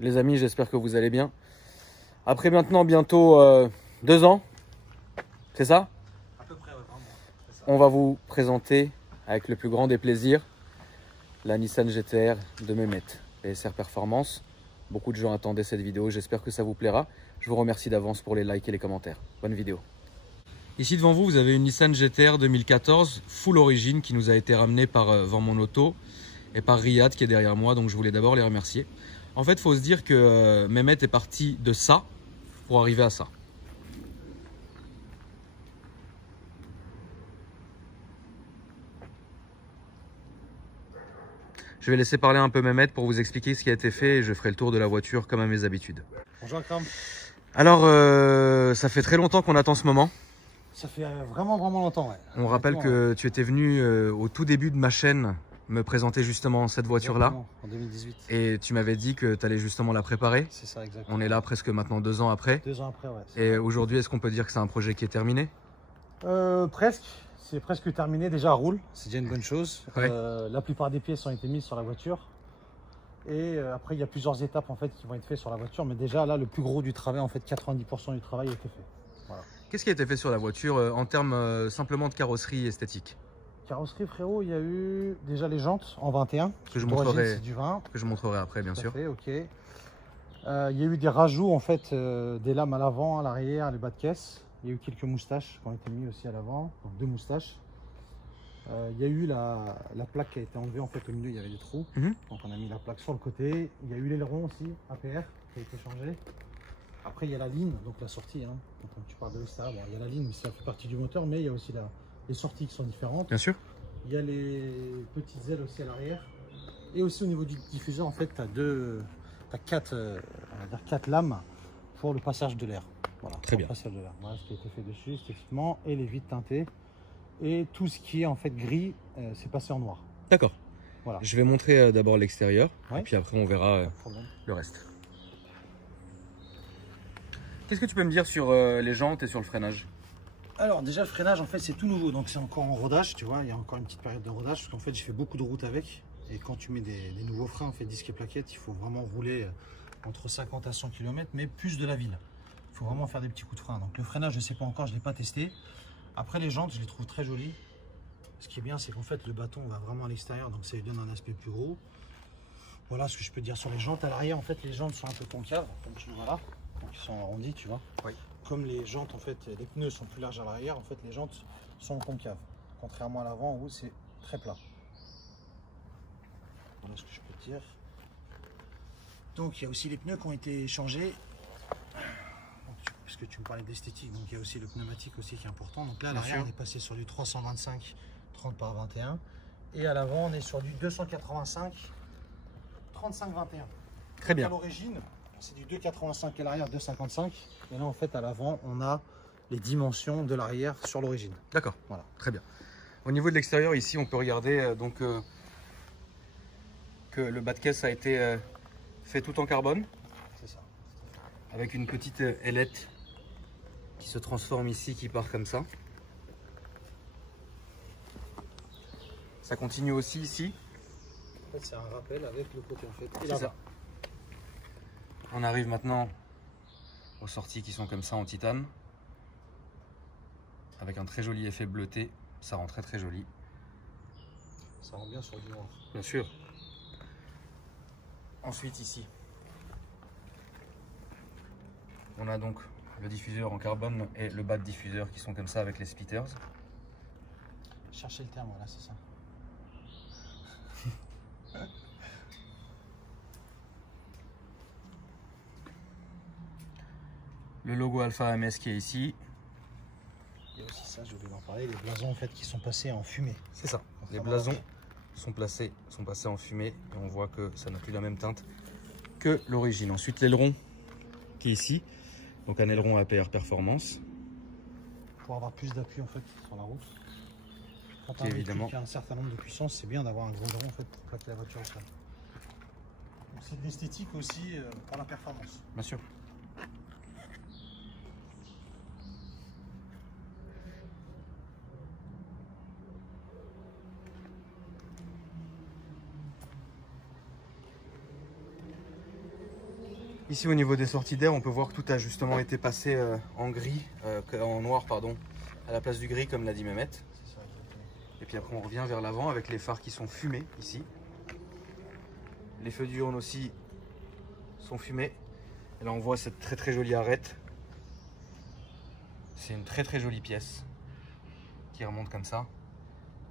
les amis, j'espère que vous allez bien. Après maintenant bientôt 2 ans, c'est ça? À peu près, ouais, vraiment. Ça. On va vous présenter avec le plus grand des plaisirs la Nissan GT-R de Mehmet, PSR Performance. Beaucoup de gens attendaient cette vidéo, j'espère que ça vous plaira. Je vous remercie d'avance pour les likes et les commentaires. Bonne vidéo. Ici devant vous, vous avez une Nissan GT-R 2014 full origine qui nous a été ramenée par Vend Mon Auto et par Riyad qui est derrière moi, donc je voulais d'abord les remercier. En fait, il faut se dire que Mehmet est parti de ça pour arriver à ça. Je vais laisser parler un peu Mehmet pour vous expliquer ce qui a été fait et je ferai le tour de la voiture comme à mes habitudes. Bonjour Akram. Alors, ça fait très longtemps qu'on attend ce moment. Ça fait vraiment longtemps, ouais. On rappelle que tu étais venu au tout début de ma chaîne me présenter justement cette voiture-là. En 2018. Et tu m'avais dit que tu allais justement la préparer. C'est ça, exactement. On est là presque maintenant 2 ans après. 2 ans après, ouais. Et aujourd'hui, est-ce qu'on peut dire que c'est un projet qui est terminé? Presque. C'est presque terminé. Déjà, roule. C'est déjà une bonne chose. Ouais. La plupart des pièces ont été mises sur la voiture. Et après, il y a plusieurs étapes en fait qui vont être faites sur la voiture. Mais déjà, là, le plus gros du travail, en fait, 90% du travail a été fait. Voilà. Qu'est-ce qui a été fait sur la voiture en termes simplement de carrosserie esthétique? Carrosserie, frérot, il y a eu déjà les jantes en 21. Que je montrerai, c'est du 20. que je montrerai après, bien sûr. Fait, ok. Il y a eu des rajouts en fait, des lames à l'avant, à l'arrière, les bas de caisse. Il y a eu quelques moustaches qui ont été mis aussi à l'avant, donc 2 moustaches. Il y a eu la plaque qui a été enlevée en fait au milieu, il y avait des trous. Donc on a mis la plaque sur le côté. Il y a eu l'aileron aussi, APR, qui a été changé. Après il y a la ligne, donc la sortie. Hein. Donc, quand tu parles de l'extérieur, bon, il y a la ligne, mais ça fait partie du moteur, mais il y a aussi les sorties qui sont différentes. Bien sûr. Il y a les petites ailes aussi à l'arrière. Et aussi au niveau du diffuseur, en fait, tu as 4 lames pour le passage de l'air. Voilà, très bien. Passage de l'air. Voilà ce qui a été fait dessus esthétiquement. Et les vitres teintées. Et tout ce qui est en fait gris, c'est passé en noir. D'accord. Voilà. Je vais montrer d'abord l'extérieur, Ouais. et puis après on verra le reste. Qu'est-ce que tu peux me dire sur les jantes et sur le freinage? Alors déjà le freinage en fait c'est tout nouveau, donc c'est encore en rodage, tu vois, il y a encore une petite période de rodage, parce qu'en fait j'ai fait beaucoup de routes avec, et quand tu mets des nouveaux freins, en fait disques et plaquettes, il faut vraiment rouler entre 50 à 100 km, mais plus de la ville. Il faut vraiment faire des petits coups de frein. Donc le freinage je ne sais pas encore, je ne l'ai pas testé. Après les jantes je les trouve très jolies. Ce qui est bien c'est qu'en fait le bâton va vraiment à l'extérieur, donc ça lui donne un aspect plus gros. Voilà ce que je peux dire sur les jantes. À l'arrière en fait les jantes sont un peu concaves, comme tu le vois là, donc ils sont arrondis, tu vois. Oui. Comme les jantes, en fait, les pneus sont plus larges à l'arrière, en fait, les jantes sont concaves. Contrairement à l'avant où c'est très plat. Voilà ce que je peux te dire. Donc, il y a aussi les pneus qui ont été changés. Puisque tu me parlais d'esthétique, donc il y a aussi le pneumatique aussi qui est important. Donc là, à l'arrière, on est passé sur du 325 30 par 21. Et à l'avant, on est sur du 285 35 21. Très bien. À l'origine, c'est du 2,85 à l'arrière, 2,55. Et là, en fait, à l'avant, on a les dimensions de l'arrière sur l'origine. D'accord, voilà. Très bien. Au niveau de l'extérieur, ici, on peut regarder que le bas de caisse a été fait tout en carbone. C'est ça. Avec une petite ailette qui se transforme ici, qui part comme ça. Ça continue aussi ici. En fait, c'est un rappel avec le côté en fait. C'est ça. On arrive maintenant aux sorties qui sont comme ça en titane, avec un très joli effet bleuté, ça rend très joli. Ça rend bien sur du noir. Bien sûr. Ensuite ici, on a donc le diffuseur en carbone et le bas de diffuseur qui sont comme ça avec les splitters. Cherchez le terme, voilà, c'est ça. Le logo Alfa MS qui est ici. Il y a aussi ça, je voulais en parler, les blasons en fait qui sont passés en fumée. C'est ça, les blasons sont passés en fumée et on voit que ça n'a plus la même teinte que l'origine. Ensuite l'aileron qui est ici, donc un aileron APR Performance. Pour avoir plus d'appui en fait sur la route. Quand tu as un certain nombre de puissances, c'est bien d'avoir un gros aileron en fait pour plaquer la voiture au sol. C'est de l'esthétique aussi pour la performance. Bien sûr. Ici au niveau des sorties d'air, on peut voir que tout a justement été passé en gris, en noir pardon, à la place du gris comme l'a dit Mehmet. Et puis après on revient vers l'avant avec les phares qui sont fumés ici. Les feux diurnes aussi sont fumés. Et là on voit cette très jolie arête. C'est une très jolie pièce qui remonte comme ça.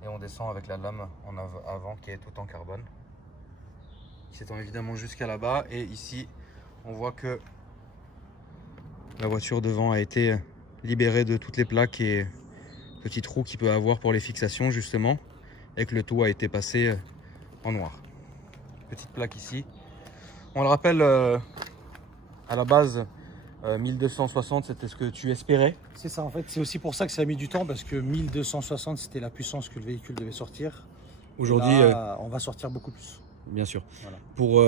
Et on descend avec la lame en avant qui est tout en carbone. Qui s'étend évidemment jusqu'à là-bas. Et ici on voit que la voiture devant a été libérée de toutes les plaques et petits trous qu'il peut avoir pour les fixations justement. Et que le tout a été passé en noir. Petite plaque ici. On le rappelle, à la base, 1260 c'était ce que tu espérais. C'est ça en fait, c'est aussi pour ça que ça a mis du temps parce que 1260 c'était la puissance que le véhicule devait sortir. Aujourd'hui, on va sortir beaucoup plus. Bien sûr. Voilà. Pour,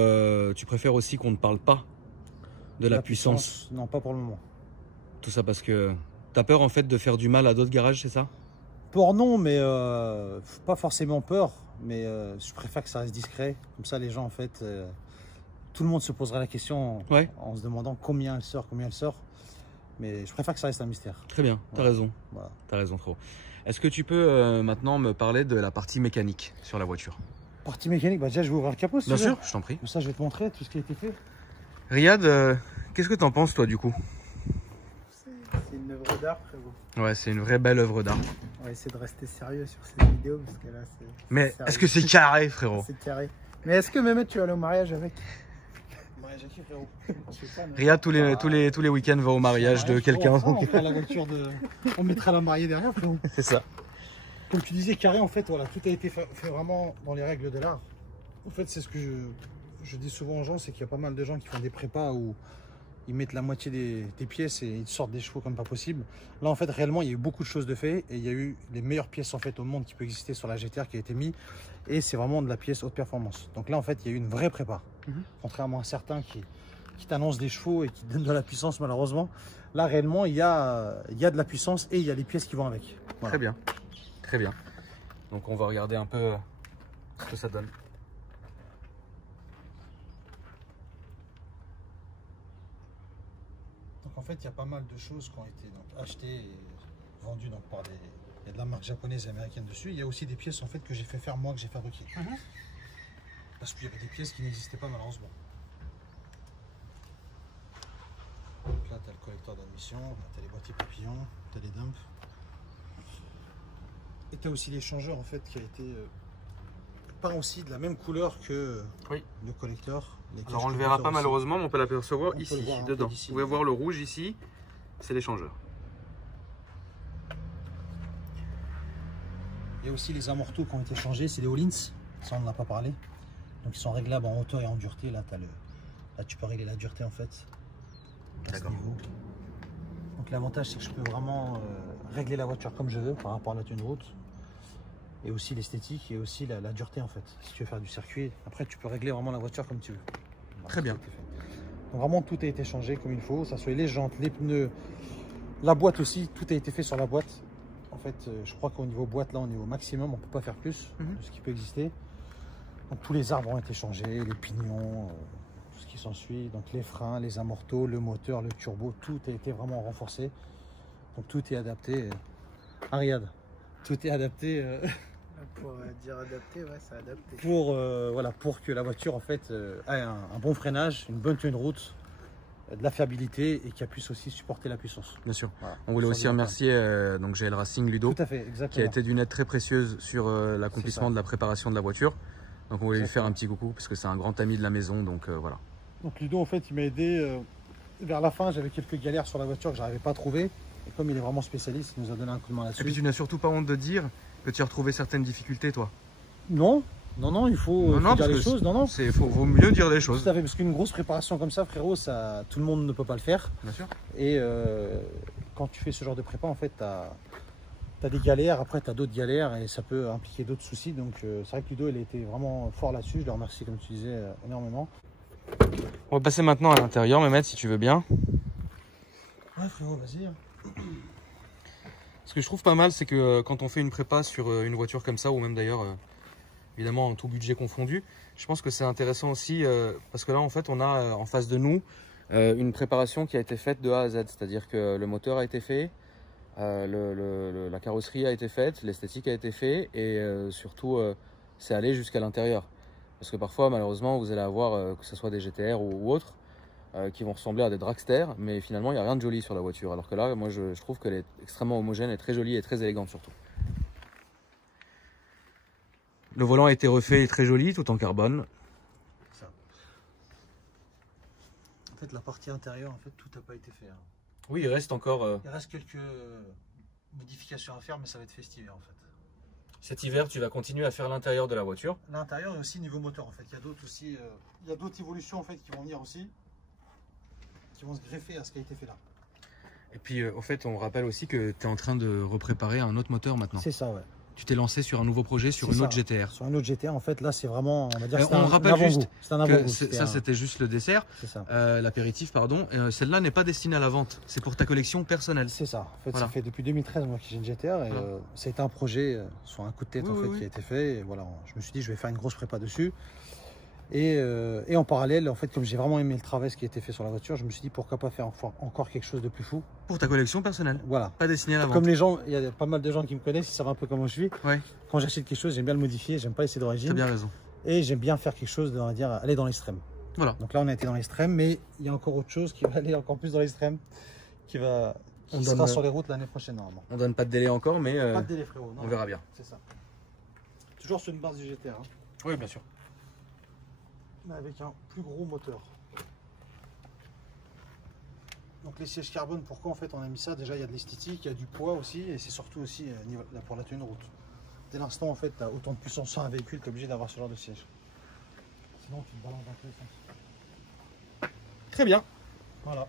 tu préfères aussi qu'on ne parle pas de la puissance? Non, pas pour le moment. Tout ça parce que tu as peur en fait de faire du mal à d'autres garages, c'est ça? Peur non, mais pas forcément peur, mais je préfère que ça reste discret. Comme ça les gens en fait, tout le monde se posera la question en se demandant combien elle sort, Mais je préfère que ça reste un mystère. Très bien, tu as raison. Voilà. Tu as raison trop. Est-ce que tu peux maintenant me parler de la partie mécanique sur la voiture? Partie mécanique, bah déjà je vais ouvrir le capot si Bien tu veux. sûr, je t'en prie. Comme ça je vais te montrer tout ce qui a été fait. Riyad, qu'est-ce que tu en penses toi du coup? C'est une œuvre d'art, frérot. Ouais, c'est une vraie belle œuvre d'art. On va essayer de rester sérieux sur cette vidéo parce que là c'est. Mais est-ce que c'est carré, frérot? C'est carré. Mais est-ce que Mehmet, tu vas aller au mariage avec? Mariage à qui, frérot? Riyad, tous les week-ends va au mariage de quelqu'un. On fera la voiture on mettra la mariée derrière, frérot. C'est ça. Comme tu disais, carré, en fait, voilà, tout a été fait vraiment dans les règles de l'art. En fait, c'est ce que je dis souvent aux gens, c'est qu'il y a pas mal de gens qui font des prépas où ils mettent la moitié des pièces et ils sortent des chevaux comme pas possible. Là, en fait, réellement, il y a eu beaucoup de choses de fait et il y a eu les meilleures pièces en fait au monde qui peut exister sur la GTR qui a été mis et c'est vraiment de la pièce haute performance. Donc là, en fait, il y a eu une vraie prépa. Contrairement à certains qui t'annoncent des chevaux et qui donnent de la puissance, malheureusement. Là, réellement, il y a de la puissance et il y a les pièces qui vont avec. Voilà. Très bien. Très bien. Donc on va regarder un peu ce que ça donne. Donc en fait, il y a pas mal de choses qui ont été achetées et vendues par des... Il y a de la marque japonaise et américaine dessus. Il y a aussi des pièces en fait que j'ai fait faire moi, que j'ai fabriquées. Parce qu'il y avait des pièces qui n'existaient pas malheureusement. Donc là, tu as le collecteur d'admission, tu as les boîtiers papillons, tu as les dumps. Et tu as aussi l'échangeur en fait qui a été peint aussi de la même couleur que le collecteur. Alors on le verra pas malheureusement, mais on peut l'apercevoir ici, dedans. Vous pouvez voir le rouge ici, c'est l'échangeur. Il y a aussi les amortos qui ont été changés, c'est les Öhlins, ça on n'en a pas parlé. Donc ils sont réglables en hauteur et en dureté. Là, là tu peux régler la dureté en fait. D'accord. Donc l'avantage c'est que je peux vraiment régler la voiture comme je veux par rapport à la tenue de route. Et aussi l'esthétique et aussi la dureté en fait. Si tu veux faire du circuit, après tu peux régler vraiment la voiture comme tu veux. Voilà, très bien. Donc vraiment tout a été changé comme il faut, ça soit les jantes, les pneus, la boîte aussi, tout a été fait sur la boîte. En fait, je crois qu'au niveau boîte, là on est au maximum, on ne peut pas faire plus de ce qui peut exister. Donc tous les arbres ont été changés, les pignons, tout ce qui s'ensuit. Donc les freins, les amortos, le moteur, le turbo, tout a été vraiment renforcé. Donc tout est adapté. Riyad, tout est adapté. Pour dire adapté, ouais, c'est adapté. Voilà, pour que la voiture en fait ait un bon freinage, une bonne tenue de route, de la fiabilité et qu'elle puisse aussi supporter la puissance. Bien sûr. Voilà. On voulait aussi remercier donc GL Racing Ludo, tout à fait, exactement, qui a été d'une aide très précieuse sur l'accomplissement de la préparation de la voiture. Donc on voulait lui faire un petit coucou parce que c'est un grand ami de la maison, donc voilà. Donc Ludo en fait il m'a aidé vers la fin, j'avais quelques galères sur la voiture que je n'arrivais pas à trouver. Et comme il est vraiment spécialiste, il nous a donné un coup de main là-dessus. Et puis tu n'as surtout pas honte de dire que tu as retrouvé certaines difficultés toi? Non, il faut dire les choses. Vaut mieux dire les choses. Tout à fait, parce qu'une grosse préparation comme ça, frérot, tout le monde ne peut pas le faire. Bien sûr. Et quand tu fais ce genre de prépa, en fait, tu as des galères, après tu as d'autres galères et ça peut impliquer d'autres soucis. Donc c'est vrai que Ludo, il a été vraiment fort là-dessus. Je le remercie, comme tu disais, énormément. On va passer maintenant à l'intérieur, Mehmet, si tu veux bien. Ouais, frérot, vas-y. Ce que je trouve pas mal, c'est que quand on fait une prépa sur une voiture comme ça, ou même d'ailleurs, évidemment, en tout budget confondu, je pense que c'est intéressant aussi, parce que là, en fait, on a en face de nous Une préparation qui a été faite de A à Z, c'est-à-dire que le moteur a été fait, la carrosserie a été faite, l'esthétique a été faite et surtout c'est allé jusqu'à l'intérieur. Parce que parfois malheureusement vous allez avoir que ce soit des GTR ou autres qui vont ressembler à des dragsters, mais finalement il n'y a rien de joli sur la voiture. Alors que là moi je trouve qu'elle est extrêmement homogène et très jolie et très élégante surtout. Le volant a été refait et très joli, tout en carbone. Ça. En fait, la partie intérieure, en fait, tout n'a pas été fait. Hein. Oui, il reste encore... Il reste quelques modifications à faire, mais ça va être fait cet hiver, en fait. Cet hiver, tu vas continuer à faire l'intérieur de la voiture. L'intérieur et aussi niveau moteur, en fait. Il y a d'autres aussi... il y a d'autres évolutions, en fait, qui vont venir aussi, qui vont se greffer à ce qui a été fait là. Et puis, au fait, on rappelle aussi que tu es en train de repréparer un autre moteur maintenant. C'est ça, ouais. Tu t'es lancé sur un nouveau projet, sur une autre GTR. Sur un autre GTR, en fait, là, c'est vraiment, on va dire, on rappelle juste que ça, un... c'était juste le dessert, l'apéritif, pardon. Celle-là n'est pas destinée à la vente, c'est pour ta collection personnelle. C'est ça. En fait, ça fait depuis 2013 moi que j'ai une GTR et ça a été un projet sur un coup de tête qui a été fait. Et voilà, je me suis dit, je vais faire une grosse prépa dessus. Et en parallèle, en fait, comme j'ai vraiment aimé le travail qui a été fait sur la voiture, je me suis dit pourquoi pas faire encore quelque chose de plus fou. Pour ta collection personnelle. Voilà. Pas destiné à la vente. Comme les gens, il y a pas mal de gens qui me connaissent, ils savent un peu comment je suis. Ouais. Quand j'achète quelque chose, j'aime bien le modifier, j'aime pas essayer d'origine. T'as bien raison. Et j'aime bien faire quelque chose, on va dire, aller dans l'extrême. Voilà. Donc là, on a été dans l'extrême, mais il y a encore autre chose qui va aller encore plus dans l'extrême, qui sera sur les routes l'année prochaine normalement. On donne pas de délai encore, mais pas de délai, frérot. On verra bien. C'est ça. Toujours sur une base du GTR. Hein. Oui, bien sûr. Mais avec un plus gros moteur. Donc les sièges carbone, pourquoi en fait on a mis ça? Déjà il y a de l'esthétique, il y a du poids aussi, et c'est surtout aussi pour la tenue de route. Dès l'instant en fait tu as autant de puissance sur un véhicule, tu es obligé d'avoir ce genre de siège. Sinon tu te balances dans tous les sens. Très bien. Voilà.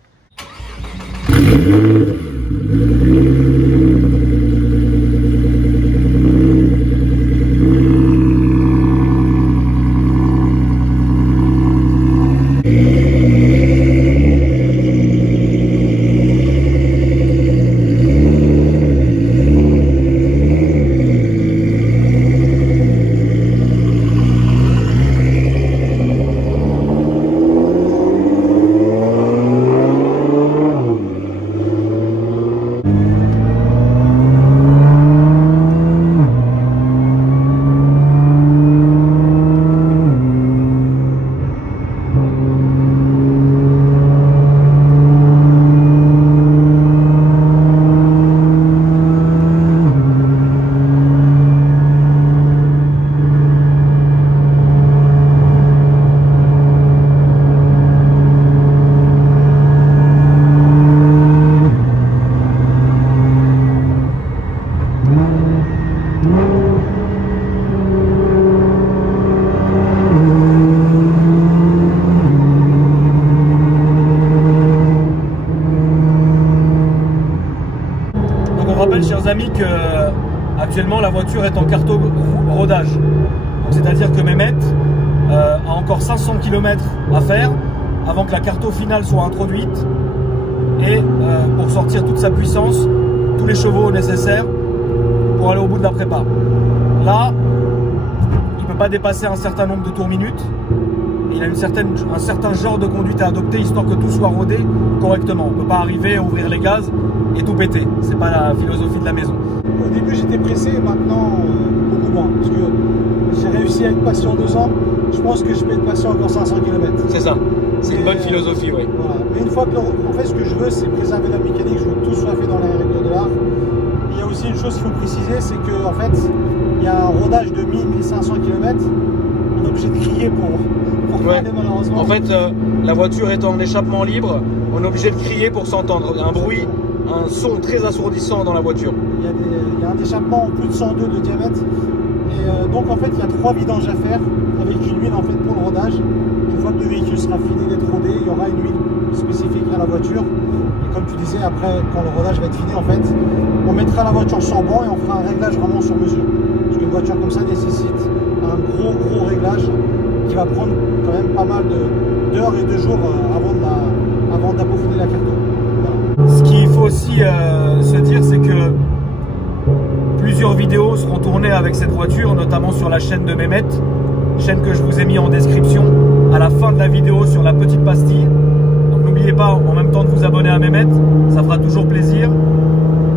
Chers amis, que actuellement la voiture est en carto rodage, c'est-à-dire que Mehmet a encore 500 km à faire avant que la carto finale soit introduite et pour sortir toute sa puissance, tous les chevaux nécessaires pour aller au bout de la prépa. Là, il ne peut pas dépasser un certain nombre de tours minutes. Il a un certain genre de conduite à adopter histoire que tout soit rodé correctement. On ne peut pas arriver à ouvrir les gaz et tout péter. C'est pas la philosophie de la maison. Au début j'étais pressé, maintenant beaucoup moins. Parce que j'ai réussi à être patient 2 ans. Je pense que je peux être patient encore 500 km. C'est ça. C'est une bonne philosophie, oui. Voilà. Mais une fois que en fait ce que je veux c'est préserver la mécanique, je veux que tout soit fait dans les règles de l'art. Il y a aussi une chose qu'il faut préciser, c'est que en fait il y a un rodage de 1000-1500 km. On est obligé de crier pour regarder, malheureusement. En fait, la voiture étant en échappement libre, on est obligé de crier pour s'entendre. Un bruit, un son très assourdissant dans la voiture. Il y a un échappement en plus de 102 de diamètre. Et donc en fait, il y a 3 vidanges à faire avec une huile en fait pour le rodage. Une fois que le véhicule sera fini d'être rodé, il y aura une huile spécifique à la voiture. Et comme tu disais, après, quand le rodage va être fini, en fait, on mettra la voiture sur banc et on fera un réglage vraiment sur mesure. Parce qu'une voiture comme ça nécessite un gros réglage qui va prendre quand même pas mal d'heures et de jours avant d'approfondir la carto. Voilà. Ce qu'il faut aussi se dire, c'est que plusieurs vidéos seront tournées avec cette voiture, notamment sur la chaîne de Mehmet, chaîne que je vous ai mis en description à la fin de la vidéo sur la petite pastille. Donc n'oubliez pas temps de vous abonner à Mehmet, ça fera toujours plaisir.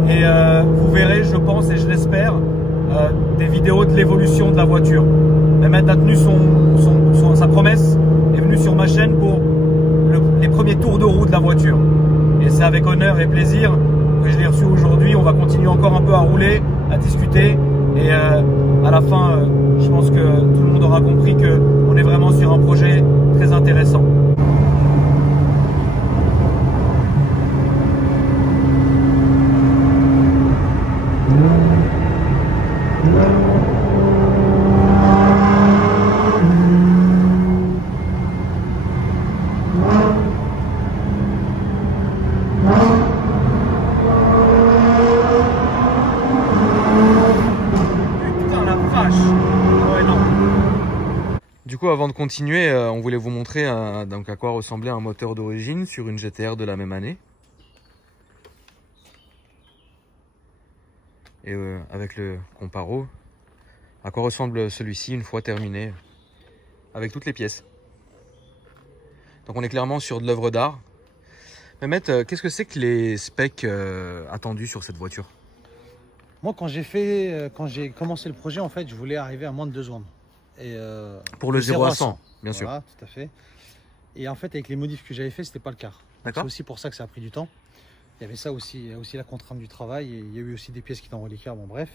Et vous verrez, je pense et je l'espère, des vidéos de l'évolution de la voiture. Mehmet a tenu sa promesse, est venu sur ma chaîne pour les premiers tours de roue de la voiture. Et c'est avec honneur et plaisir que je l'ai reçu aujourd'hui. On va continuer encore un peu à rouler, à discuter. Et à la fin, je pense que tout le monde aura compris qu'on est vraiment sur un projet très intéressant. Du coup, avant de continuer, on voulait vous montrer donc à quoi ressemblait un moteur d'origine sur une GTR de la même année. Et avec le comparo, à quoi ressemble celui-ci une fois terminé, avec toutes les pièces. Donc on est clairement sur de l'œuvre d'art. Mehmet, qu'est-ce que c'est que les specs attendus sur cette voiture? Moi, quand j'ai commencé le projet, en fait, je voulais arriver à moins de 2 secondes. Et pour le 0 à 100, bien sûr. Voilà, tout à fait. Et en fait, avec les modifs que j'avais fait, c'était pas le cas. C'est aussi pour ça que ça a pris du temps. Il y avait ça aussi, il y a aussi la contrainte du travail. Et il y a eu aussi des pièces qui étaient en reliquat. Bon, bref.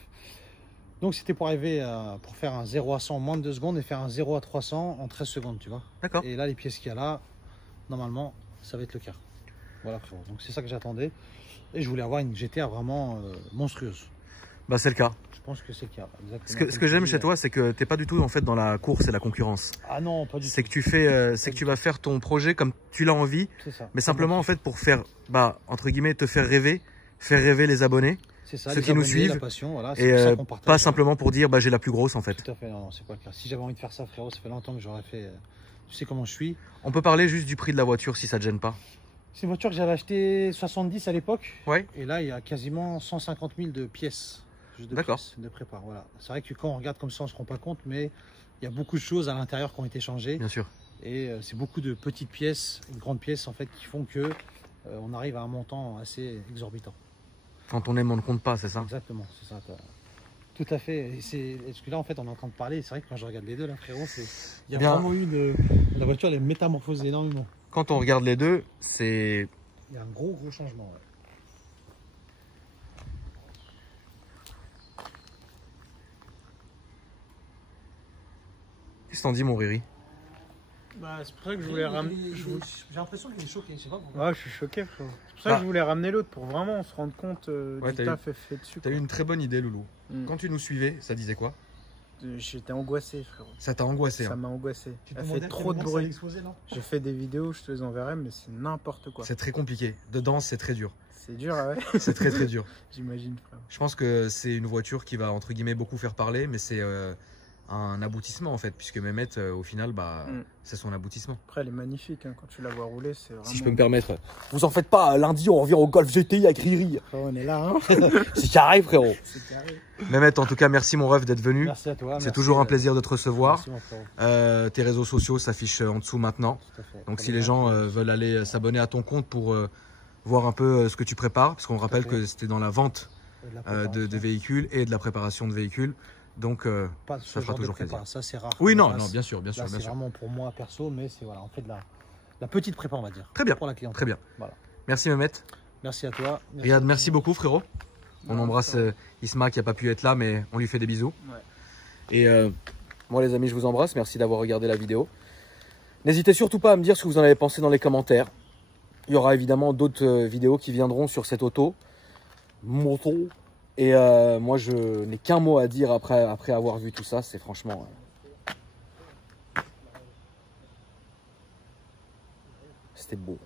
Donc, c'était pour arriver pour faire un 0 à 100 en moins de 2 secondes et faire un 0 à 300 en 13 secondes, tu vois. D'accord. Et là, les pièces qu'il y a là, normalement, ça va être le cas. Voilà, frérot. Donc, c'est ça que j'attendais. Et je voulais avoir une GTR vraiment monstrueuse. Bah, c'est le cas. Je pense que c'est le cas. Ce que j'aime chez toi, c'est que tu n'es pas du tout en fait dans la course et la concurrence. Ah non, pas du tout. C'est que tu fais, c'est que tu vas faire ton projet comme tu l'as envie, mais simplement en fait pour faire, bah entre guillemets, te faire rêver les abonnés, ça, ceux qui nous suivent, la passion, voilà, et pas simplement pour dire bah j'ai la plus grosse en fait. Tout à fait, non, c'est pas le cas. Si j'avais envie de faire ça, frérot, ça fait longtemps que j'aurais fait. Tu sais comment je suis. On peut parler juste du prix de la voiture si ça te gêne pas. C'est une voiture que j'avais achetée 70 à l'époque. Ouais. Et là, il y a quasiment 150 000 de pièces. D'accord. De prépa, voilà. C'est vrai que quand on regarde comme ça, on se rend pas compte, mais il y a beaucoup de choses à l'intérieur qui ont été changées. Bien sûr. Et c'est beaucoup de petites pièces, de grandes pièces en fait, qui font que on arrive à un montant assez exorbitant. Quand on aime, on ne compte pas, c'est ça? Exactement, c'est ça. Tout à fait. Est-ce que là, en fait, on est en train de parler. C'est vrai que quand je regarde les deux, là, frérot, il y a vraiment eu la voiture, elle est métamorphosée énormément. Quand on regarde les deux, c'est. Il y a un gros changement. Ouais. Qu'est-ce que t'en dis, mon Riri? Bah, c'est pour ça que je voulais ramener. J'ai l'impression qu'il est choqué, je sais pas pourquoi. Ouais, je suis choqué, frérot. C'est pour ça que je voulais ramener l'autre pour vraiment se rendre compte du taf fait dessus. T'as eu une très bonne idée, Loulou. Quand tu nous suivais, ça disait quoi? J'étais angoissé, frérot. Ça t'a angoissé? Ça hein. m'a angoissé. Ça fait trop de bruit. J'ai fait des vidéos, je te les enverrai, mais c'est n'importe quoi. C'est très compliqué. Dedans, c'est très dur. C'est dur, ouais. C'est très très dur. J'imagine, frère. Je pense que c'est une voiture qui va entre guillemets beaucoup faire parler, mais c'est un aboutissement en fait, puisque Mehmet au final bah c'est son aboutissement. Après elle est magnifique hein, quand tu la vois rouler, c'est vraiment... Si je peux me permettre, vous en faites pas, lundi on revient au Golf GTI avec Riri. Frérot, on est là hein. C'est carré frérot. C'est carré. Mehmet, en tout cas merci mon ref d'être venu. Merci à toi. C'est toujours un plaisir de te recevoir. Merci, tes réseaux sociaux s'affichent en dessous maintenant. Donc si les gens veulent aller s'abonner à ton compte pour voir un peu ce que tu prépares, parce qu'on rappelle que c'était dans la vente de véhicules et de la préparation de véhicules. Donc, ça fera toujours plaisir. Ça, c'est rare. Oui, non, bien sûr. C'est vraiment pour moi perso, mais c'est voilà, on fait de la petite prépa, on va dire. Très bien. Pour la clientèle. Très bien. Voilà. Merci Mehmet. Merci à toi. Riyad, merci beaucoup frérot. On embrasse Isma qui n'a pas pu être là, mais on lui fait des bisous. Ouais. Et moi les amis, je vous embrasse. Merci d'avoir regardé la vidéo. N'hésitez surtout pas à me dire ce que vous en avez pensé dans les commentaires. Il y aura évidemment d'autres vidéos qui viendront sur cette moto. Et moi, je n'ai qu'un mot à dire après avoir vu tout ça. C'est franchement... c'était beau.